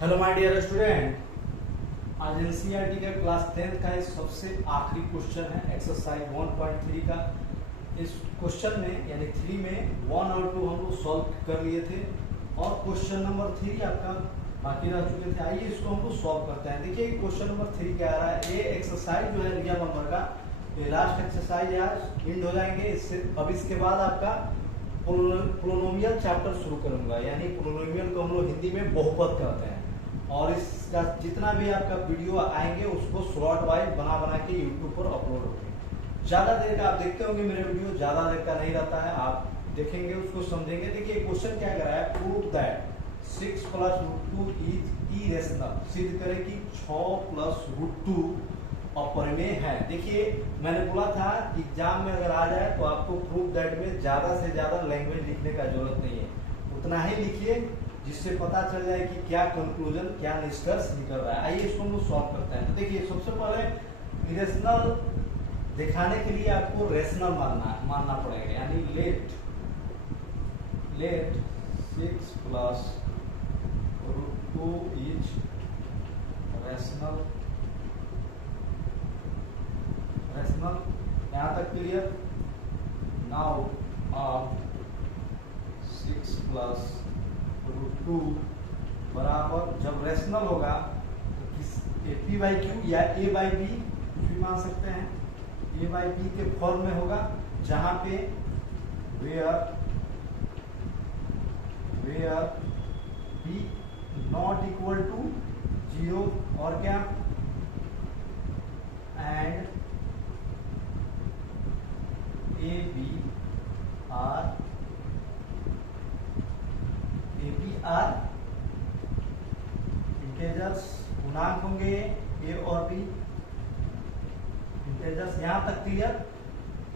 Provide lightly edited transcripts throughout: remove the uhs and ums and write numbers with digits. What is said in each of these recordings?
Hello my dear student, आज NCERT का class 10 का इस सबसे आखिरी क्वेश्चन है एक्सरसाइज 1.3 का। इस क्वेश्चन में यानी 3 में 1 और 2 हम लोग सॉल्व कर लिए थे और क्वेश्चन नंबर 3 आपका बाकी रह चुके थे। आइए इसको हम लोग सॉल्व करते हैं। देखिए क्वेश्चन नंबर 3 क्या आ रहा है। ये एक्सरसाइज जो है रियल नंबर का ये लास्ट एक्सरसाइज आज एंड हो जाएंगे। इससे अब इसके बाद आपका पोलिनोमियल चैप्टर शुरू करूंगा, यानी पोलिनोमियल को हम लोग हिंदी में बहुपद कहते हैं। और इसका जितना भी आपका वीडियो आएंगे उसको शॉर्ट वाइज बना बना के यूट्यूब पर अपलोड होंगे। ज्यादा देर का आप देखते होंगे मेरे वीडियो, ज्यादा देर का नहीं रहता है, आप देखेंगे उसको समझेंगे। देखिए क्वेश्चन क्या कर रहा है, प्रूव दैट 6 + √2 इज इरेशनल। सिद्ध करें कि 6 + √2 अपरिमेय है। देखिए मैंने बोला था कि एग्जाम में अगर आ जाए तो आपको प्रूव दैट में ज्यादा से ज्यादा लैंग्वेज लिखने का जरूरत नहीं है, उतना ही लिखिए जिससे पता चल जाए कि क्या कंक्लूजन, क्या निष्कर्ष निकल रहा है। आइए इसको हम लोग सॉल्व करते हैं। तो देखिए सबसे पहले इरेशनल दिखाने के लिए आपको रेशनल मानना पड़ेगा, यानी लेट 6 + √2 इज रेशनल। यहाँ तक क्लियर। नाउ आप 6 + √2 बराबर जब रेशनल होगा तो किस P/Q या A/B कुछ भी मान सकते हैं, A/B के फॉर्म में होगा, जहां पे where B not equal to 0 और क्या एंड AB आर इंटेजर्स, पूर्णांक होंगे ए और बी इंटेजर्स। यहां तक क्लियर।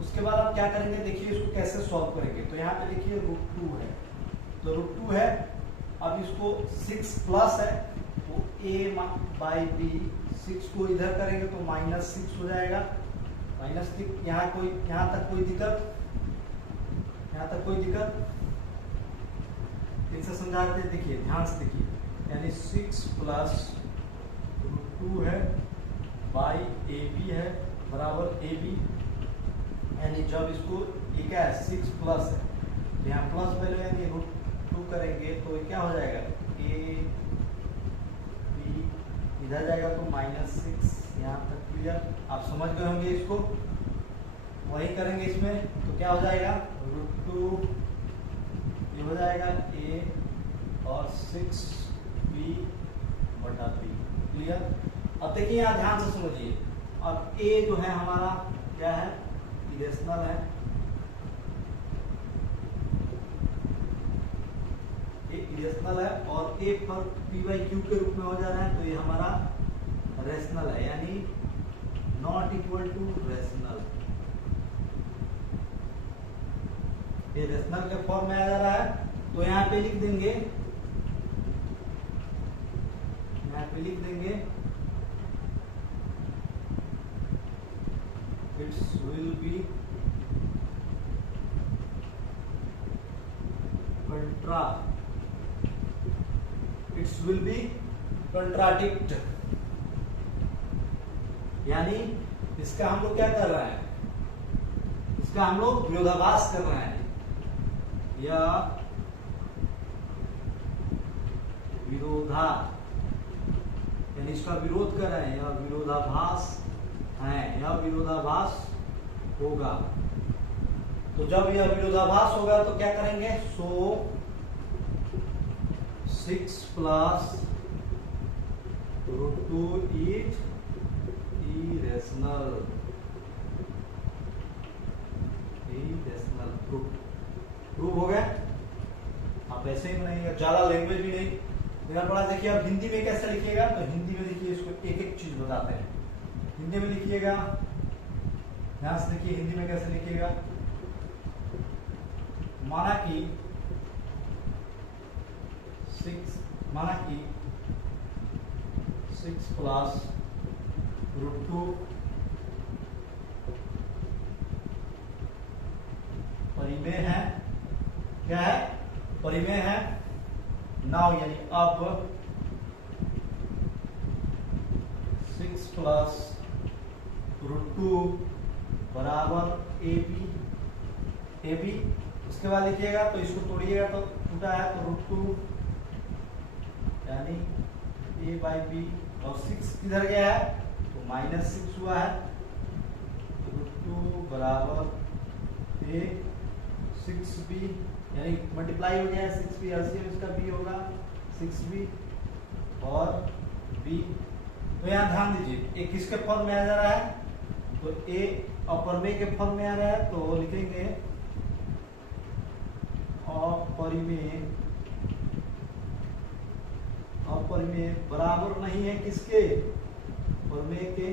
उसके बाद आप क्या करेंगे, देखिए इसको कैसे सॉल्व करेंगे। तो यहाँ पे देखिए √2 है, तो √2 है। अब इसको 6 प्लस है तो A/B, 6 को इधर करेंगे तो -6 हो जाएगा। -6 यहाँ तक कोई दिक्कत, फिर से समझाते हैं। देखिए ध्यान से देखिए, यानी 6 + √2 है बाई AB है बराबर AB, यानी जब इसको ये क्या है 6 प्लस है तो यहाँ प्लस वैल्यू यानी √2 करेंगे तो ये क्या हो जाएगा AB, इधर जाएगा तो -6। यहाँ तक क्लियर, आप समझ गए होंगे। इसको वही करेंगे इसमें तो क्या हो जाएगा √2 ये हो जाएगा A और 6B/B। क्लियर। अब देखिए यहाँ ध्यान से समझिए। अब A जो है हमारा क्या है, इरेशनल है। इरेशनल है और A पर P/Q के रूप में हो जा रहा है, तो ये हमारा रेशनल है, यानी नॉट इक्वल टू रेशनल। ये रेशनल के फॉर्म में आ जा रहा है, तो यहाँ पे लिख देंगे, इट्स विल बी कंट्राडिक्ट, यानी इसका हम लोग क्या कर रहे हैं, इसका हम लोग विरोधाभास कर रहे हैं, या यानी इसका विरोध कर रहे हैं, या विरोधाभास है, या विरोधाभास होगा। तो जब यह विरोधाभास होगा तो क्या करेंगे, सो 6 + √2 इज इरेशनल। प्रूव हो गया। आप ऐसे ही बनाइएगा, ज्यादा लैंग्वेज भी नहीं देना पड़ा। देखिए अब हिंदी में कैसे लिखिएगा, तो हिंदी में देखिए इसको एक एक चीज बताते हैं। हिंदी में लिखिएगा, ध्यान से देखिए हिंदी में कैसे लिखिएगा। माना कि 6 + √2 परिमेय है। क्या है, परिमेय है। नाउ यानी अब प्लस √2 बराबर ए बी। उसके बाद लिखिएगा तो इसको तोड़िएगा तो टूटा है तो √2 यानी a बाई बी, और 6 किधर गया है तो -6 हुआ है, √2 बराबर a 6b यानी मल्टीप्लाई हो गया 6b, एलसीएम इसका b होगा 6b और b। तो यहाँ ध्यान दीजिए ये किसके फॉर्म में आ जा रहा है तो a अपरिमेय के फॉर्म में आ रहा है, तो लिखेंगे अपरिमेय बराबर नहीं है किसके, प्रमेय के,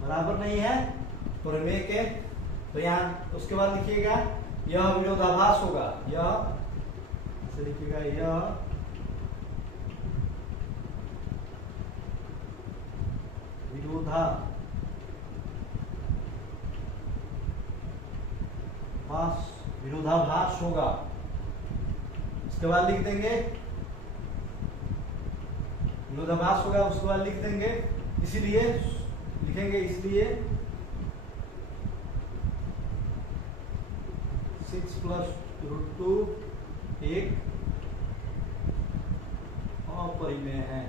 बराबर नहीं है प्रमेय के। तो यहाँ उसके बाद लिखिएगा यह विरोधाभास होगा, यह से लिखिएगा यह विरोधाभास होगा। उसके बाद लिख देंगे विरोधाभास होगा, उसके बाद लिख देंगे इसीलिए लिखेंगे इसलिए 6 प्लस √2 एक अपरिमेय है,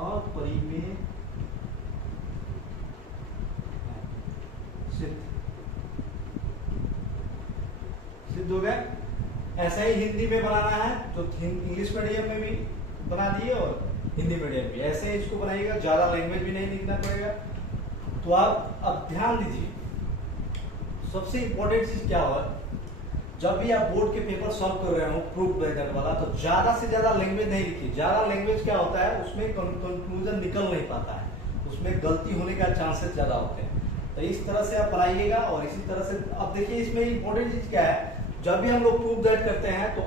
अपरिमेय सिद्ध हो गए। ऐसा ही हिंदी में बनाना है तो इंग्लिश मीडियम में भी बना दिए और हिंदी मीडियम भी ऐसे ही इसको बनाइएगा, ज्यादा लैंग्वेज भी नहीं लिखना पड़ेगा। तो आप अब ध्यान दीजिए सबसे इंपॉर्टेंट चीज क्या हो, जब भी आप बोर्ड के पेपर सॉल्व कर रहे हो प्रूफ ब्रेकर वाला तो ज्यादा से ज्यादा लैंग्वेज नहीं लिखिए। ज्यादा लैंग्वेज क्या होता है उसमें कंक्लूजन निकल नहीं पाता है, उसमें गलती होने का चांसेस ज्यादा होते हैं। तो इस तरह से आप बनाइएगा और इसी तरह से अब देखिए इसमें इंपॉर्टेंट चीज क्या है, जब भी हम लोग प्रूफ दैट करते हैं तो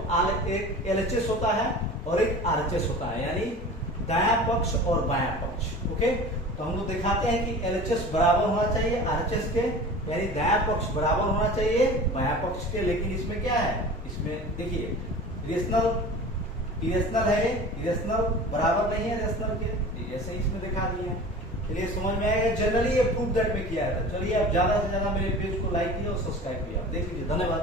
एक LHS होता है और एक RHS होता है, यानी दायां पक्ष और बायां पक्ष। ओके, तो हम लोग दिखाते हैं कि LHS बराबर होना चाहिए RHS के, यानी दायां पक्ष बराबर होना चाहिए बायां पक्ष के। लेकिन इसमें क्या है, इसमें देखिए इरेशनल है, इरेशनल बराबर नहीं है रेशनल के, जैसे इसमें दिखा दिए हैं। चलिए समझ में आएगा, जनरली ये प्रूफ दैट में किया है। चलिए आप ज्यादा से ज्यादा मेरे पेज को लाइक किया और सब्सक्राइब किया, देख लीजिए। धन्यवाद।